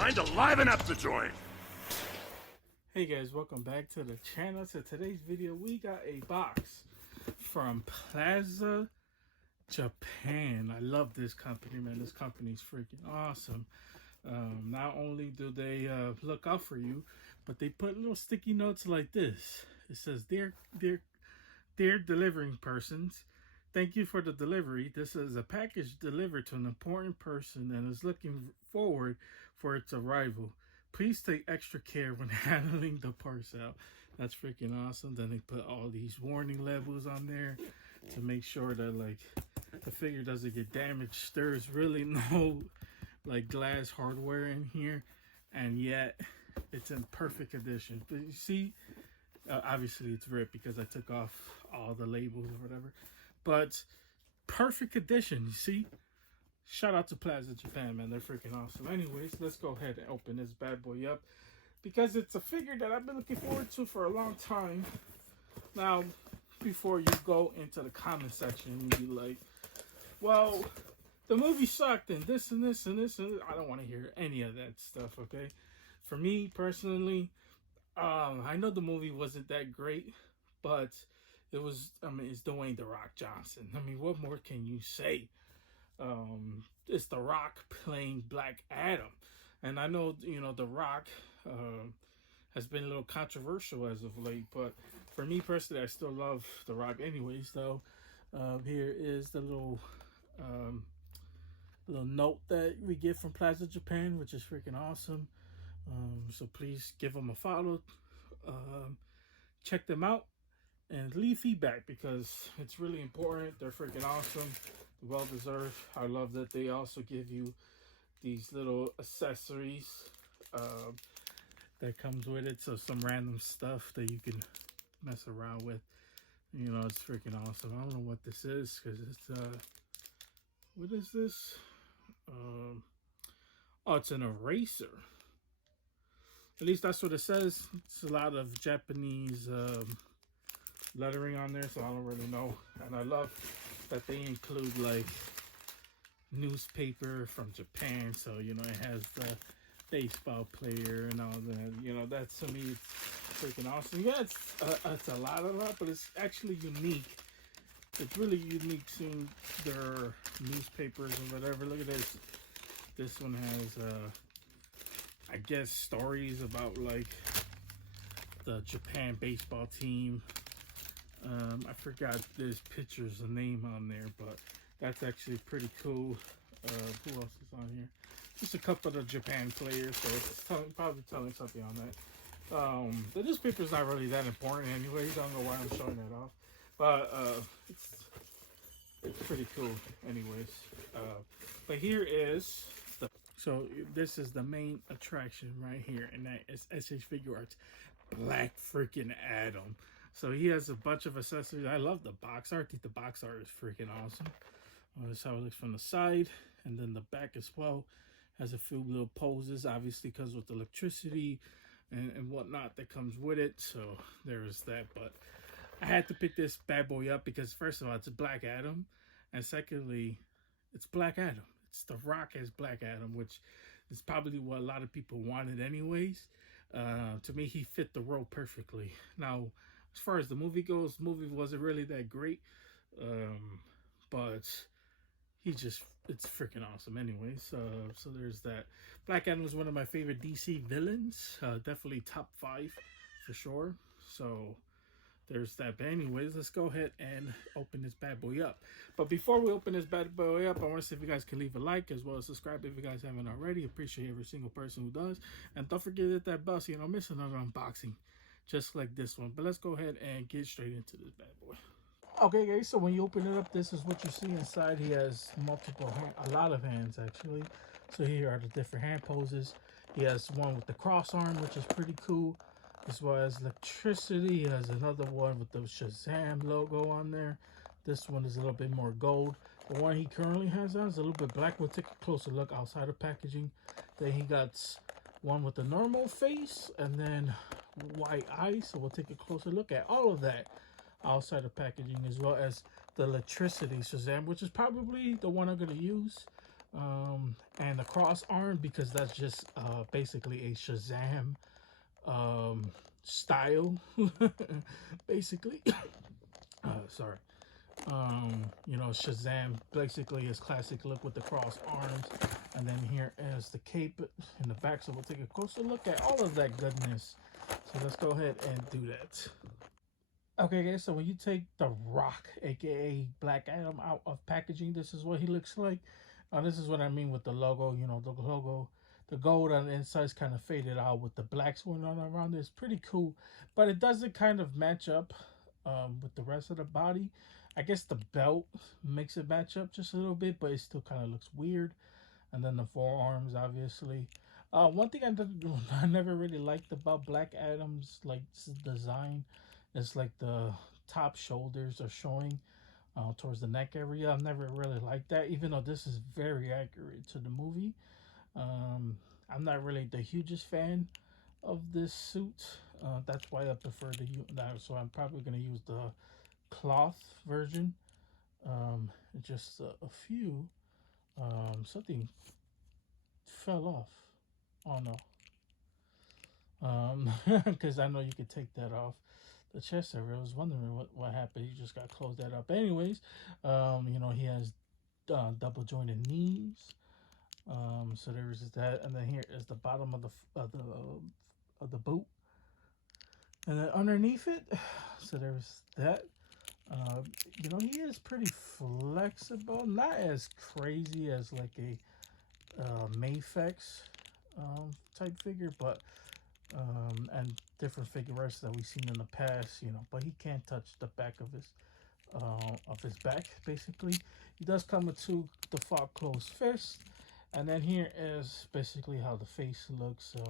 Time to liven up the joint. Hey guys, welcome back to the channel. So today's video, we got a box from Plaza Japan. I love this company, man. This company's freaking awesome. Not only do they look out for you, but they put little sticky notes like this. It says, dear delivering persons, thank you for the delivery. This is a package delivered to an important person and is looking forward for its arrival. Please take extra care when handling the parcel. That's freaking awesome. Then they put all these warning labels on there to make sure that like the figure doesn't get damaged. There's really no like glass hardware in here, and yet it's in perfect condition. But you see, obviously it's ripped because I took off all the labels or whatever, but perfect condition. You see, shout out to Plaza Japan, man. They're freaking awesome. Anyways, let's go ahead and open this bad boy up because it's a figure that I've been looking forward to for a long time. Now, before you go into the comment section and be like, well, the movie sucked and this and this and this and this, I don't want to hear any of that stuff, okay? For me personally, I know the movie wasn't that great, but it was, I mean, it's Dwayne "The Rock" Johnson. I mean, what more can you say? It's The Rock playing Black Adam. And I know, you know, The Rock has been a little controversial as of late, but for me personally, I still love The Rock anyways, though. Here is the little note that we get from Plaza Japan, which is freaking awesome. So please give them a follow, check them out, and leave feedback because it's really important. They're freaking awesome, well deserved. I love that they also give you these little accessories that comes with it. So some random stuff that you can mess around with. You know, it's freaking awesome. I don't know what this is because it's what is this? Oh, it's an eraser. At least that's what it says. It's a lot of Japanese lettering on there, so I don't really know. And I love that they include like newspaper from Japan, so you know it has the baseball player and all that. You know, that to me it's freaking awesome. Yeah, it's a lot, but it's actually unique. It's really unique seeing their newspapers and whatever. Look at this. This one has I guess stories about like the Japan baseball team. I forgot this picture's a name on there, but that's actually pretty cool. Who else is on here? Just a couple of the Japan players, so it's probably telling something on that. The newspaper's not really that important anyways. I don't know why I'm showing that off, but it's pretty cool anyways. But here is so this is the main attraction right here, and that is S.H.Figuarts Black freaking Adam. So he has a bunch of accessories. I love the box art. I think the box art is freaking awesome. This is how it looks from the side, and then the back as well has a few little poses, obviously because with the electricity and whatnot that comes with it. So there's that. But I had to pick this bad boy up because first of all, it's Black Adam, and secondly, it's Black Adam. It's The Rock as Black Adam, which is probably what a lot of people wanted anyways. To me, he fit the role perfectly. Now, as far as the movie goes, the movie wasn't really that great. But it's freaking awesome anyways. So there's that. Black Adam was one of my favorite DC villains. Definitely top 5 for sure. So there's that. But anyways, let's go ahead and open this bad boy up. But before we open this bad boy up, I want to see if you guys can leave a like as well as subscribe if you guys haven't already. Appreciate every single person who does. And don't forget to hit that bell so you don't miss another unboxing just like this one. But let's go ahead and get straight into this bad boy. Okay guys, so when you open it up, this is what you see inside. He has a lot of hands actually. So here are the different hand poses. He has one with the cross arm, which is pretty cool. As well as electricity, he has another one with the Shazam logo on there. This one is a little bit more gold. The one he currently has on is a little bit black. We'll take a closer look outside of packaging. Then he got one with the normal face and then white eyes. So we'll take a closer look at all of that outside of packaging, as well as the electricity Shazam, which is probably the one I'm going to use. And the cross arm, because that's just basically a Shazam style, basically. Sorry. You know, Shazam basically his classic look with the cross arms, and then here is the cape in the back. So we'll take a closer look at all of that goodness. So let's go ahead and do that. Okay, guys, so when you take the Rock, aka Black Adam, out of packaging, this is what he looks like. This is what I mean with the logo. You know, the logo, the gold on the inside is kind of faded out with the blacks going on around it. It's pretty cool, but it doesn't kind of match up with the rest of the body. I guess the belt makes it match up just a little bit, but it still kind of looks weird. And then the forearms, obviously. One thing I never really liked about Black Adam's like design is like the top shoulders are showing towards the neck area. I've never really liked that, even though this is very accurate to the movie. Um, I'm not really the hugest fan of this suit. That's why I prefer to use that. So I'm probably gonna use the cloth version. Just a few. Something fell off. Oh no. Because I know you could take that off the chest area. I was wondering what happened. He just got closed that up. Anyways, you know, he has double jointed knees. So there is that, and then here is the bottom of the boot, and then underneath it, so there's that. Uh, you know, he is pretty flexible, not as crazy as like a Mayfex type figure, but and different Figuarts that we've seen in the past, you know. But he can't touch the back of his back. Basically, he does come with two default closed fists, and then here is basically how the face looks. So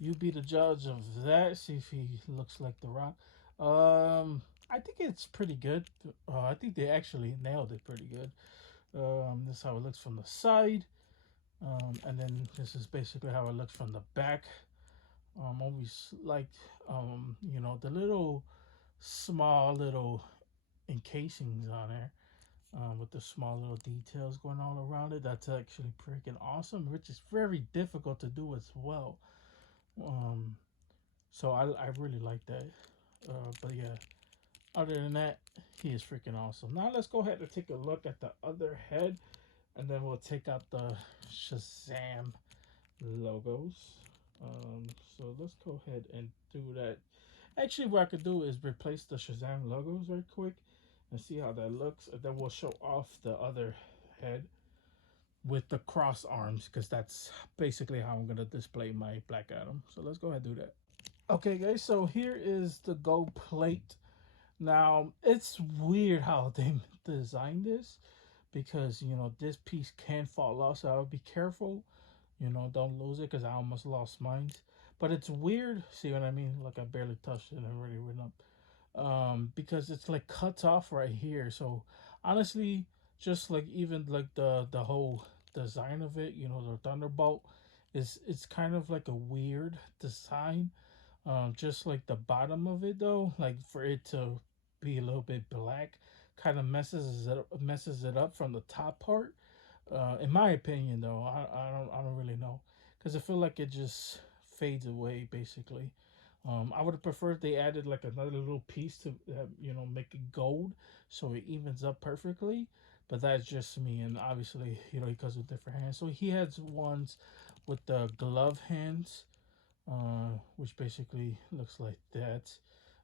you be the judge of that. See if he looks like The Rock. I think it's pretty good. I think they actually nailed it pretty good. This is how it looks from the side. And then this is basically how it looks from the back. Always like you know, the little small little encasings on there, with the small little details going all around it. That's actually freaking awesome, which is very difficult to do as well. Um, so I really like that. But yeah, other than that, he is freaking awesome. Now let's go ahead and take a look at the other head, and then we'll take out the Shazam logos. So let's go ahead and do that. Actually, what I could do is replace the Shazam logos right quick and see how that looks, and then we'll show off the other head with the cross arms, because that's basically how I'm gonna display my Black Adam. So let's go ahead and do that. Okay, guys. So here is the gold plate. Now it's weird how they designed this, because you know this piece can fall off, so I would be careful. You know, don't lose it, because I almost lost mine. But it's weird. See what I mean? Like I barely touched it and already went up. Because it's like cuts off right here. So honestly, just like even like the whole design of it, you know, the Thunderbolt is it's kind of like a weird design. Just like the bottom of it though, like for it to be a little bit black, kind of messes it up from the top part. In my opinion, though, I don't really know, because I feel like it just fades away basically. I would have preferred they added like another little piece to you know, make it gold so it evens up perfectly. But that's just me, and obviously you know he comes with different hands. So he has ones with the glove hands, which basically looks like that.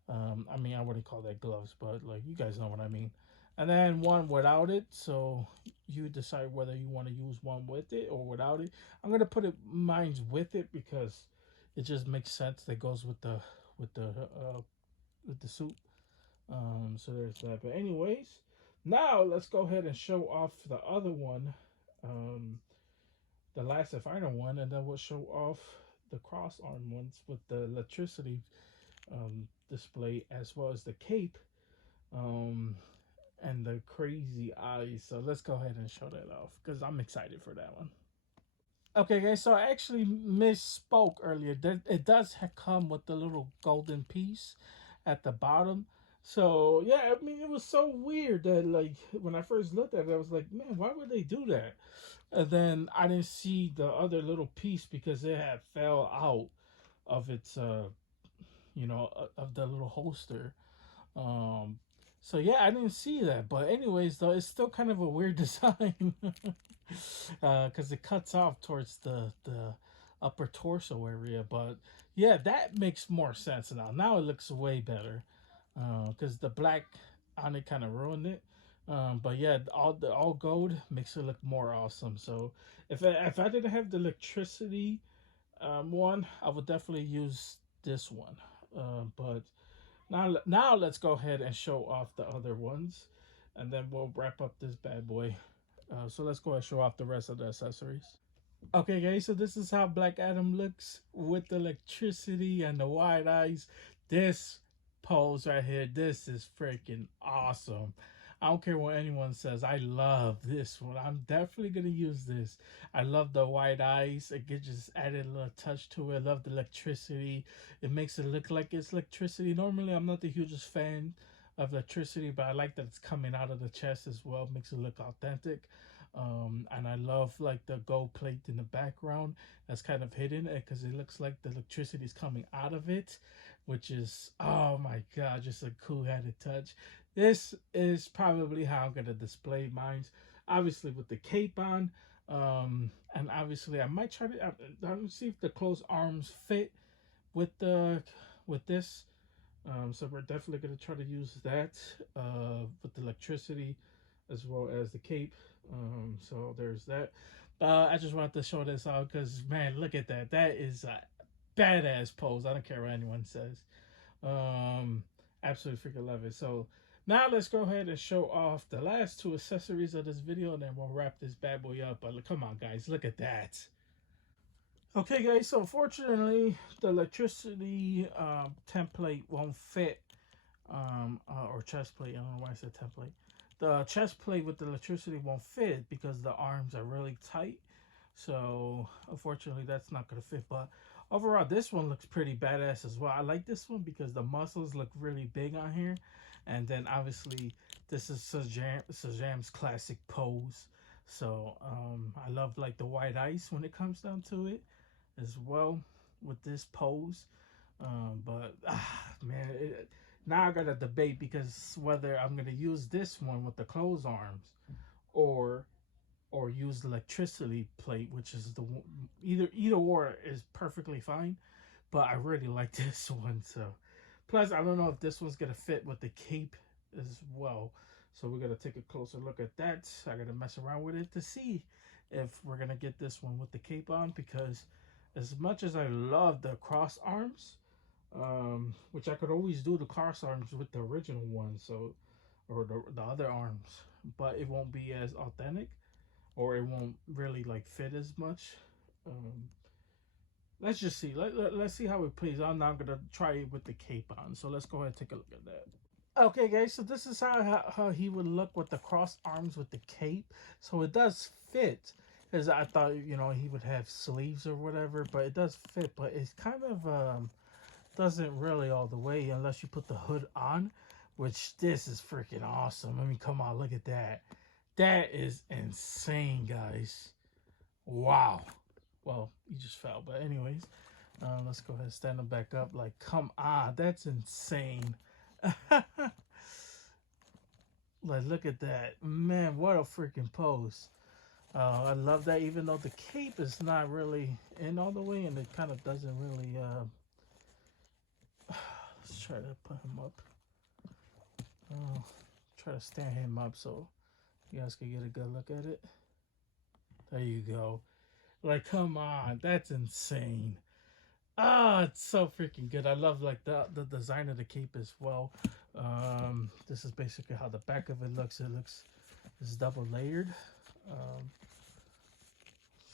I mean, I wouldn't call that gloves, but like you guys know what I mean. And then one without it, so you decide whether you want to use one with it or without it. I'm gonna put it mine's with it because it just makes sense. That goes with the uh, with the suit. So there's that. But anyways, now let's go ahead and show off the other one, um, the last and final one, and then we'll show off the cross arm ones with the electricity display, as well as the cape, um, and the crazy eyes. So let's go ahead and show that off, because I'm excited for that one. Okay, guys. So I actually misspoke earlier. It does come with the little golden piece at the bottom. So yeah, I mean, it was so weird that like when I first looked at it, I was like, man, why would they do that? And then I didn't see the other little piece because it had fell out of its of the little holster. Um, so yeah, I didn't see that. But anyways, though, it's still kind of a weird design because it cuts off towards the upper torso area. But yeah, that makes more sense now. Now it looks way better because the black on it kind of ruined it. But yeah, all gold makes it look more awesome. So if I didn't have the electricity one, I would definitely use this one. But now let's go ahead and show off the other ones, and then we'll wrap up this bad boy. So let's go ahead and show off the rest of the accessories. Okay, guys, so this is how Black Adam looks with the electricity and the wide eyes. This pose right here, this is freaking awesome. I don't care what anyone says. I love this one. I'm definitely gonna use this. I love the wide eyes. It just added a little touch to it. I love the electricity. It makes it look like it's electricity. Normally, I'm not the hugest fan of electricity, but I like that it's coming out of the chest as well. It makes it look authentic. And I love like the gold plate in the background that's kind of hidden because it looks like the electricity is coming out of it, which is, oh my god, just a cool added touch. This is probably how I'm gonna display mine, obviously with the cape on. And obviously I might try to see if the closed arms fit with the with this. So we're definitely going to try to use that with the electricity as well as the cape. So there's that. I just wanted to show this out because, man, look at that. That is a badass pose. I don't care what anyone says. Um, Absolutely freaking love it. So now let's go ahead and show off the last two accessories of this video, and then we'll wrap this bad boy up. But come on, guys, look at that. Okay, guys, so unfortunately, the electricity template won't fit, or chest plate. I don't know why I said template. The chest plate with the electricity won't fit because the arms are really tight. So, unfortunately, that's not going to fit. But overall, this one looks pretty badass as well. I like this one because the muscles look really big on here. And then, obviously, this is Shazam's classic pose. So, I love, like, the white ice when it comes down to it as well with this pose. But man, now I got to debate because whether I'm gonna use this one with the closed arms or use the electricity plate, which is the either or is perfectly fine. But I really like this one. So plus, I don't know if this one's gonna fit with the cape as well. So we're gonna take a closer look at that. I gotta mess around with it to see if we're gonna get this one with the cape on because as much as I love the cross arms, which I could always do the cross arms with the original one, so or the other arms, but it won't be as authentic or it won't really like fit as much. Um, let's just see. Let's see how it plays. I'm not gonna try it with the cape on, so let's go ahead and take a look at that. Okay, guys, so this is how he would look with the cross arms with the cape. So it does fit, as I thought, he would have sleeves or whatever, but it does fit. But it's kind of doesn't really all the way unless you put the hood on, which this is freaking awesome. I mean, come on, look at that. That is insane, guys. Wow. Well, you just fell, but anyways, let's go ahead and stand him back up. Like, come on, that's insane. Like, look at that. Man, what a freaking pose. I love that, even though the cape is not really in all the way, and it kind of doesn't really, let's try to put him up. Try to stand him up so you guys can get a good look at it. There you go. Like, come on, that's insane. Ah, it's so freaking good. I love like the design of the cape as well. This is basically how the back of it looks. It's double layered.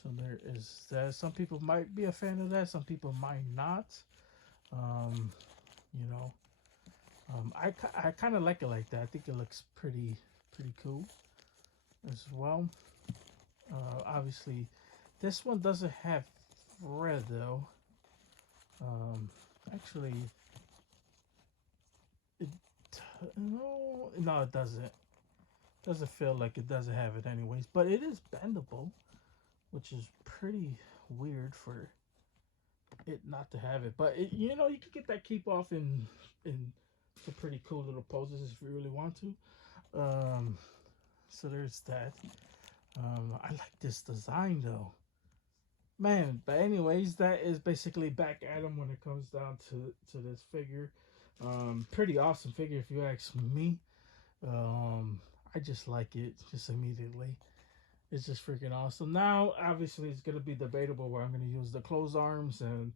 So there is that. Some people might be a fan of that. Some people might not. Um, you know, I kind of like it like that. I think it looks pretty cool as well. Obviously, this one doesn't have thread though. Actually, it No, it doesn't. Doesn't feel like it doesn't have it anyways, but it is bendable, which is pretty weird for it not to have it. But it, you know, you can get that keep off in some pretty cool little poses if you really want to. Um, so there's that. I like this design though, man. But anyways, that is basically back at him when it comes down to this figure. Pretty awesome figure if you ask me. Um, I just like it just immediately. It's just freaking awesome. Now, obviously, it's gonna be debatable where I'm gonna use the closed arms and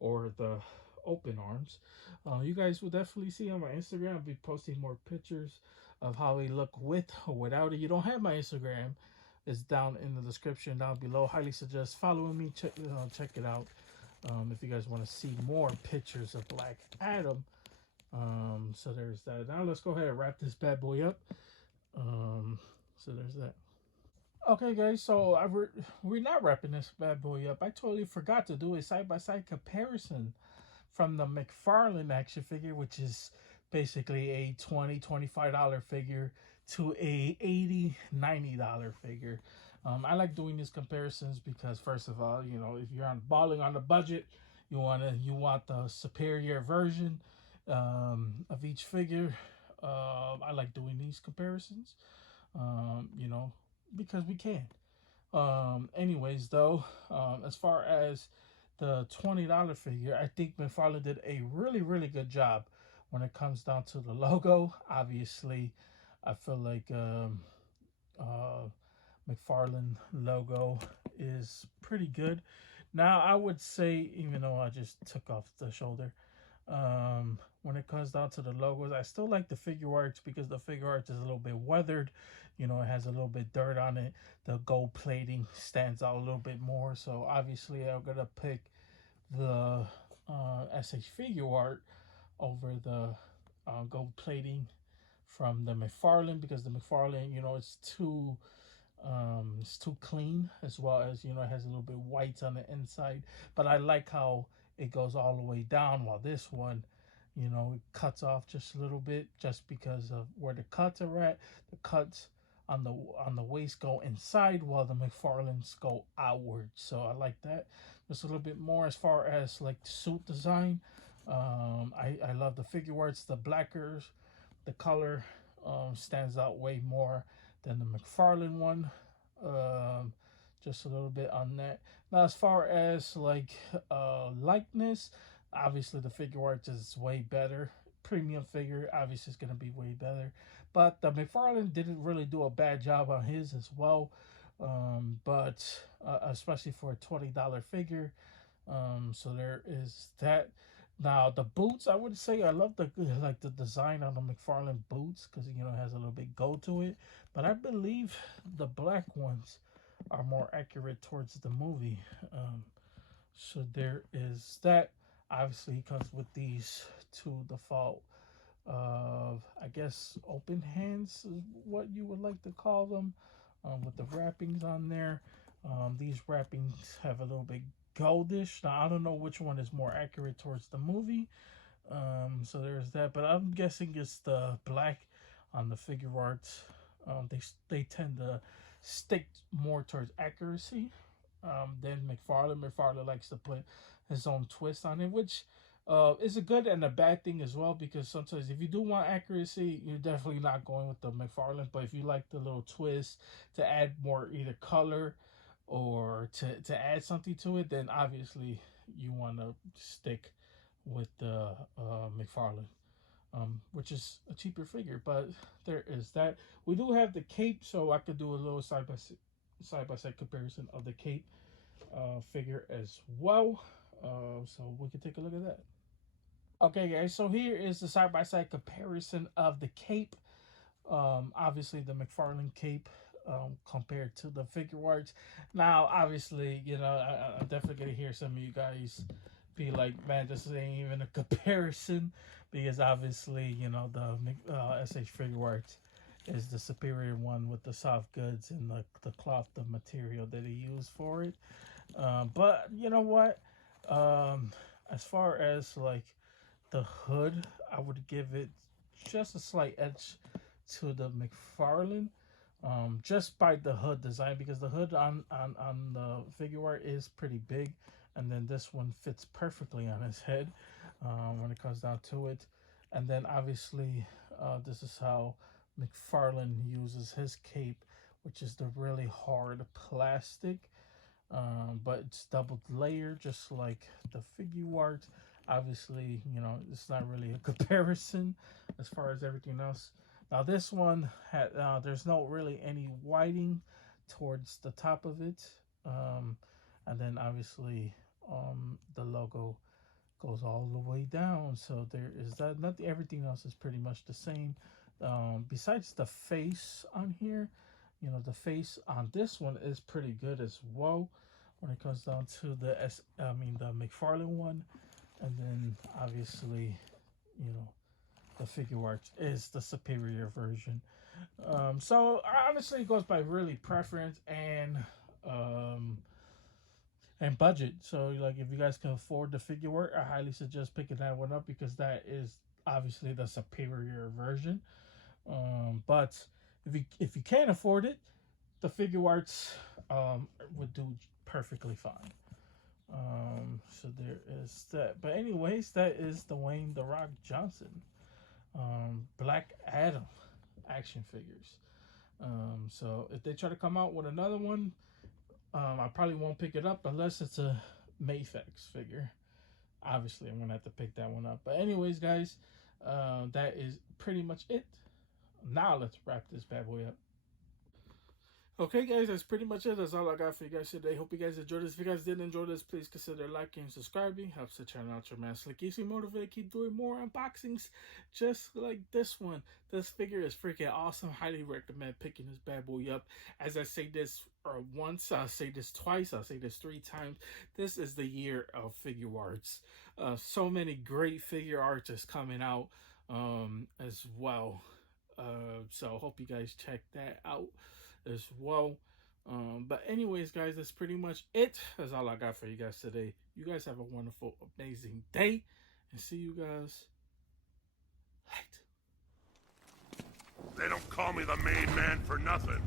or the open arms. You guys will definitely see on my Instagram. I'll be posting more pictures of how they look with or without it. You don't have my Instagram. It's down in the description down below. Highly suggest following me. Check it out. If you guys want to see more pictures of Black Adam. So there's that. Now let's go ahead and wrap this bad boy up. So there's that. Okay, guys, so we're not wrapping this bad boy up. I totally forgot to do a side by side comparison from the McFarlane action figure, which is basically a $20-$25 figure, to a $80-$90 figure. I like doing these comparisons because, first of all, you know, if you're on balling on the budget, you want the superior version of each figure. I like doing these comparisons. You know, because we can. Anyways, though, as far as the $20 figure, I think McFarlane did a really good job when it comes down to the logo. Obviously, I feel like uh, McFarlane logo is pretty good. Now, I would say, even though I just took off the shoulder, when it comes down to the logos, I still like the Figuarts because the Figuarts is a little bit weathered. You know, it has a little bit dirt on it. The gold plating stands out a little bit more. So obviously, I'm gonna pick the S.H.Figuart over the gold plating from the McFarlane, because the McFarlane, you know, it's too clean, as well as, you know, it has a little bit white on the inside. But I like how it goes all the way down, while this one, you know, it cuts off just a little bit just because of where the cuts are at. The cuts on the waist go inside, while the McFarlane's go outward. So I like that just a little bit more. As far as like the suit design, I love the Figuarts. The blackers, the color stands out way more than the McFarlane one. Um, just a little bit on that. Now, as far as like likeness, obviously the Figuarts is way better. Premium figure, obviously, is going to be way better. But the McFarlane didn't really do a bad job on his as well. But especially for a $20 figure. So there is that. Now the boots, I would say I love the design on the McFarlane boots, because, you know, it has a little bit gold to it. But I believe the black ones are more accurate towards the movie. So there is that. Obviously, it comes with these two default of, I guess, open hands is what you would like to call them, with the wrappings on there. These wrappings have a little bit goldish. Now, I don't know which one is more accurate towards the movie. So there's that. But I'm guessing it's the black on the Figuarts. They tend to stick more towards accuracy than McFarlane. McFarlane likes to put his own twist on it, which is a good and a bad thing as well, because sometimes if you do want accuracy, you're definitely not going with the McFarlane. But if you like the little twist to add more either color or to add something to it, then obviously you want to stick with the McFarlane, which is a cheaper figure. But there is that. We do have the cape, so I could do a little side by side comparison of the cape figure as well. So we can take a look at that. Okay, guys. So here is the side by side comparison of the cape. Obviously the McFarlane cape compared to the Figuarts. Now, obviously, you know, I'm definitely gonna hear some of you guys be like, "Man, this ain't even a comparison," because obviously, you know, the S.H. Figuarts is the superior one with the soft goods and the cloth, the material that he used for it. But you know what? As far as like the hood, I would give it just a slight edge to the McFarlane, just by the hood design, because the hood on the Figuart is pretty big, and then this one fits perfectly on his head when it comes down to it. And then obviously this is how McFarlane uses his cape, which is the really hard plastic, but it's double layered, just like the Figuarts. Obviously, you know, it's not really a comparison as far as everything else. Now this one had there's no really any whiting towards the top of it, and then obviously the logo goes all the way down. So there is that. Nothing. Everything else is pretty much the same. Besides the face on here, you know, the face on this one is pretty good as well. When it comes down to the the McFarlane one, and then obviously, you know, the Figuarts is the superior version. So obviously it goes by really preference and budget. So like if you guys can afford the Figuart, I highly suggest picking that one up because that is obviously the superior version. But if you can't afford it, the Figuarts would do perfectly fine. So there is that. But anyways, that is Dwayne "The Rock" Johnson, Black Adam action figures. So if they try to come out with another one, I probably won't pick it up unless it's a Mayfex figure. Obviously, I'm gonna have to pick that one up. But anyways, guys, that is pretty much it. Now let's wrap this bad boy up. Okay, guys, that's pretty much it. That's all I got for you guys today. Hope you guys enjoyed this. If you guys did enjoy this, please consider liking and subscribing. Helps the channel out tremendously. Keeps me motivated. Keep doing more unboxings just like this one. This figure is freaking awesome. Highly recommend picking this bad boy up. As I say this once, I'll say this twice, I'll say this 3 times. This is the year of Figuarts. So many great figure artists coming out as well. So hope you guys check that out as well. But anyways, guys, that's pretty much it. That's all I got for you guys today. You guys have a wonderful, amazing day, and see you guys later. They don't call me the main man for nothing.